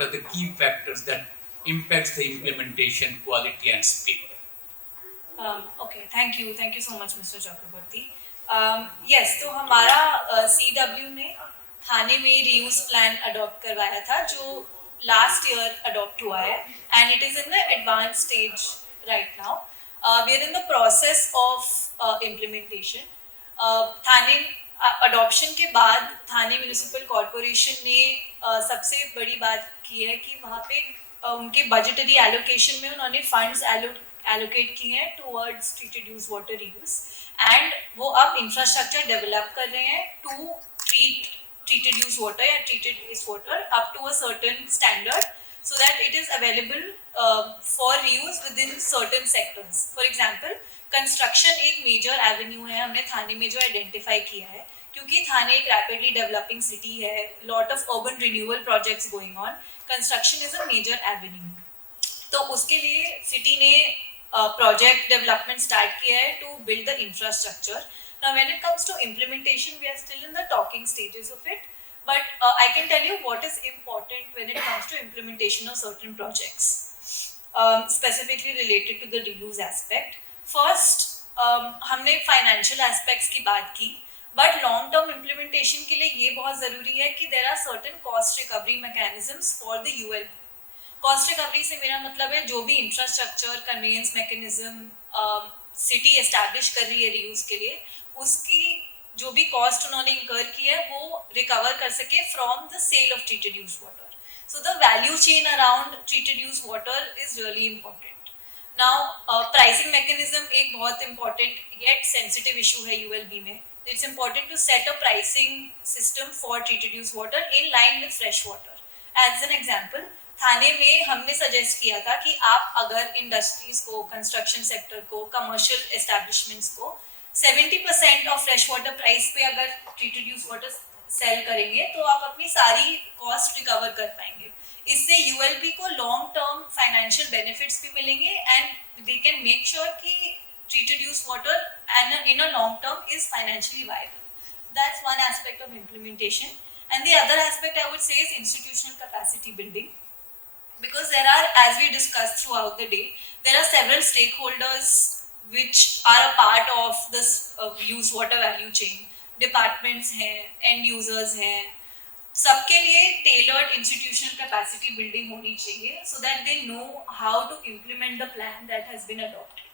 what are the key factors that impacts the implementation quality and speed? Okay, thank you so much, Mr. Chakraborty. Yes, तो हमारा CW ने थाने में reuse plan adopt करवाया था जो last year adopt हुआ है and it is in the advanced stage right now. We are in the process of implementation. थाने adoption के बाद थाने म्यूनिसिपल कॉरपोरेशन ने सबसे बड़ी बात की है कि वहाँ पे उनके बजटरी एलोकेशन में उन्होंने फंड्स एलोकेट किए हैं towards treated use water use and वो अब इंफ्रास्ट्रक्चर डेवलप कर रहे हैं टू treated use water या treated waste water up to a certain standard so that it is available for reuse within certain sectors. For example, construction एक major Avenue है हमने थाने में जो आइडेंटिफाई किया है क्योंकि थाने एक रैपिडली डेवलपिंग सिटी है, lot of urban renewal projects going on, construction is a major avenue. तो उसके लिए सिटी ने project development start किया है to build the infrastructure. Now when it comes to implementation, we are still in the talking stages of it, but I can tell you what is important when it comes to implementation of certain projects, specifically related to the reuse aspect. First, हमने financial aspects की बात की, but long term implementation के लिए ये बहुत ज़रूरी है कि there are certain cost recovery mechanisms for the ULB. Cost recovery से मेरा मतलब है जो भी इंफ्रास्ट्रक्चर कन्वेंस मैकेनिज्म सिटी एस्टैब्लिश कर रही है रीयूज के लिए उसकी जो भी कॉस्ट उन्होंने इंकर की है वो रिकवर कर सके from the sale of treated use water. So the value chain around treated use water is really important. Now pricing mechanism एक बहुत इंपॉर्टेंट येट सेंसिटिव इशू है यूएलबी में. It's important to set a pricing system for treated use water in line with fresh water. As an example, Thane में हमने सजेस्ट किया था कि आप अगर इंडस्ट्रीज को, कंस्ट्रक्शन सेक्टर को, कमर्शियल एस्टैब्लिशमेंट्स को 70% ऑफ फ्रेश वाटर प्राइस पे अगर ट्रीटेड यूज वाटर सेल करेंगे तो आप अपनी सारी कॉस्ट रिकवर कर पाएंगे. इससे यूएलबी को लॉन्ग टर्म फाइनेंशियल बेनिफिट्स भी मिलेंगे and they can make sure कि treated use water and in a long term is financially viable. That's one aspect of implementation. And the other aspect I would say is institutional capacity building. Because there are, as we discussed throughout the day, there are several stakeholders which are a part of this use water value chain. Departments हैं, end users हैं, सबके लिए tailored institutional capacity building होनी चाहिए so that they know how to implement the plan that has been adopted.